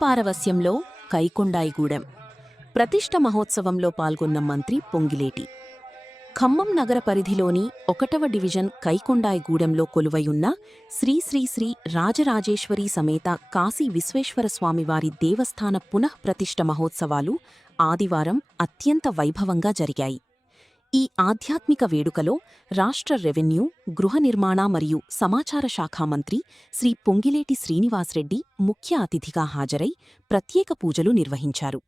భక్తిపారవస్యంలో కైకొండాయిగూడెం ప్రతిష్ఠ మహోత్సవంలో పాల్గొన్న మంత్రి పొంగిలేటి. ఖమ్మం నగర పరిధిలోని 1వ డివిజన్ కైకొండాయిగూడెంలో కొలువైయున్న శ్రీ శ్రీ శ్రీ రాజరాజేశ్వరీ సమేత కాశీ విశ్వేశ్వరస్వామివారి దేవస్థాన పునఃప్రతిష్ఠ మహోత్సవాలు ఆదివారం అత్యంత వైభవంగా జరిగాయి. ఈ ఆధ్యాత్మిక వేడుకలో రాష్ట్ర రెవెన్యూ, గృహ నిర్మాణ మరియు సమాచార శాఖా మంత్రి శ్రీ పొంగిలేటి శ్రీనివాసరెడ్డి ముఖ్య అతిథిగా హాజరై ప్రత్యేక పూజలు నిర్వహించారు.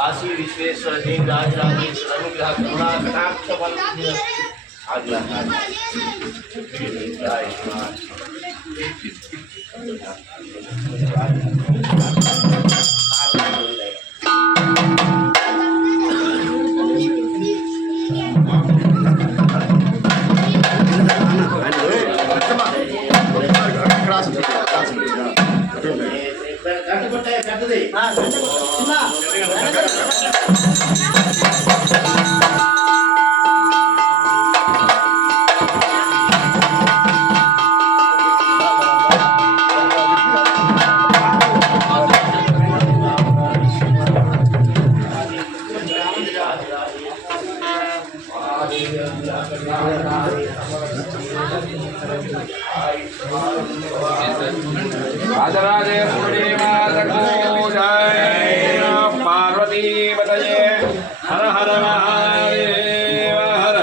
काशी विश्वेश्वर जी राजराजेश्वर अनुग्रह करुणा कटाक्ष बल आज्ञा राजराजेश्वरी माता को जय। पार्वती बतये हर हर महादेव हर।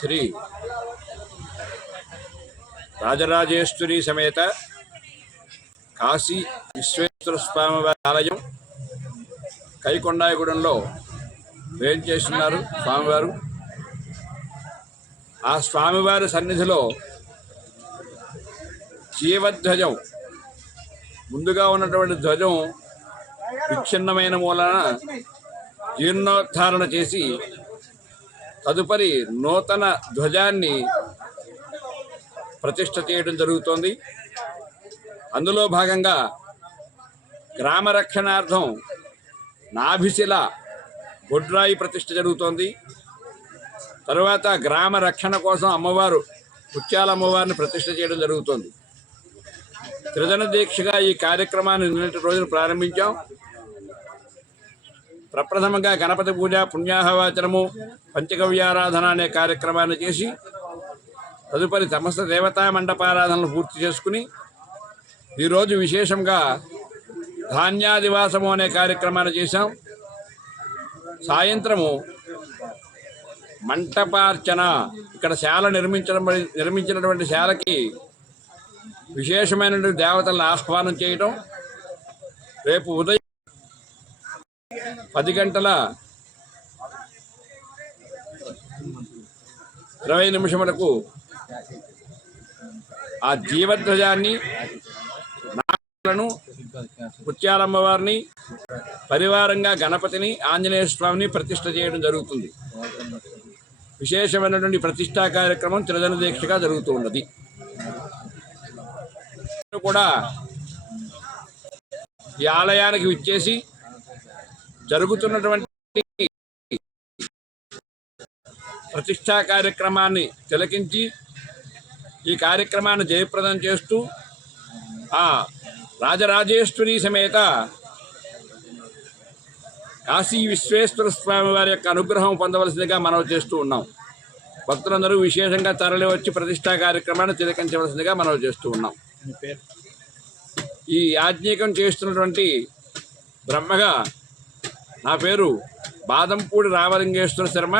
श्री రాజరాజేశ్వరి సమేత కాశీ విశ్వేశ్వర స్వామి వారి ఆలయం కైకొండాయిగూడెంలో వేంచేస్తున్నారు స్వామివారు. ఆ స్వామివారి సన్నిధిలో జీవధ్వజం, ముందుగా ఉన్నటువంటి ధ్వజం విచ్ఛిన్నమైన మూలన జీర్ణోద్ధారణ చేసి తదుపరి నూతన ధ్వజాన్ని ప్రతిష్ఠ చేయడం జరుగుతోంది. అందులో భాగంగా గ్రామ రక్షణార్థం నాభిశిల బొడ్రాయి ప్రతిష్ఠ జరుగుతోంది. తరువాత గ్రామ రక్షణ కోసం అమ్మవారు ముత్యాల అమ్మవారిని ప్రతిష్ఠ చేయడం జరుగుతోంది. త్రిజన దీక్షగా ఈ కార్యక్రమాన్ని నిన్నటి రోజున ప్రారంభించాం. ప్రప్రథమంగా గణపతి పూజ, పుణ్యాహవాచనము, పంచగవ్యారాధన అనే కార్యక్రమాన్ని చేసి తదుపరి సమస్త దేవతా మండపారాధనలు పూర్తి చేసుకుని ఈరోజు విశేషంగా ధాన్యాదివాసము అనే కార్యక్రమాన్ని చేశాం. సాయంత్రము మంటపార్చన, ఇక్కడ శాల నిర్మించినటువంటి శాలకి విశేషమైనటువంటి దేవతలను ఆహ్వానం చేయటం. రేపు ఉదయం 10 గంటల 20 నిమిషములకు ఆ జీవధ్వజాన్ని, నాగులను, ముత్యాలమ్మవారిని, పరివారంగా గణపతిని, ఆంజనేయ స్వామిని ప్రతిష్ఠ చేయడం జరుగుతుంది. విశేషమైనటువంటి ప్రతిష్టా కార్యక్రమం త్రిజన దీక్షగా జరుగుతూ ఉన్నది. కూడా ఈ ఆలయానికి విచ్చేసి జరుగుతున్నటువంటి ప్రతిష్టా కార్యక్రమాన్ని తిలకించి ఈ కార్యక్రమాన్ని జయప్రదం చేస్తూ ఆ రాజరాజేశ్వరి సమేత కాశీ విశ్వేశ్వర స్వామి వారి యొక్క అనుగ్రహం పొందవలసిందిగా మనవి చేస్తూ ఉన్నాం. భక్తులందరూ విశేషంగా తరలి వచ్చి ప్రతిష్టా కార్యక్రమాన్ని తిలకించవలసిందిగా మనవి చేస్తూ ఉన్నాం. ఈ యాజ్ఞికం చేస్తున్నటువంటి బ్రహ్మగా నా పేరు బాదంపూడి రామలింగేశ్వర శర్మ,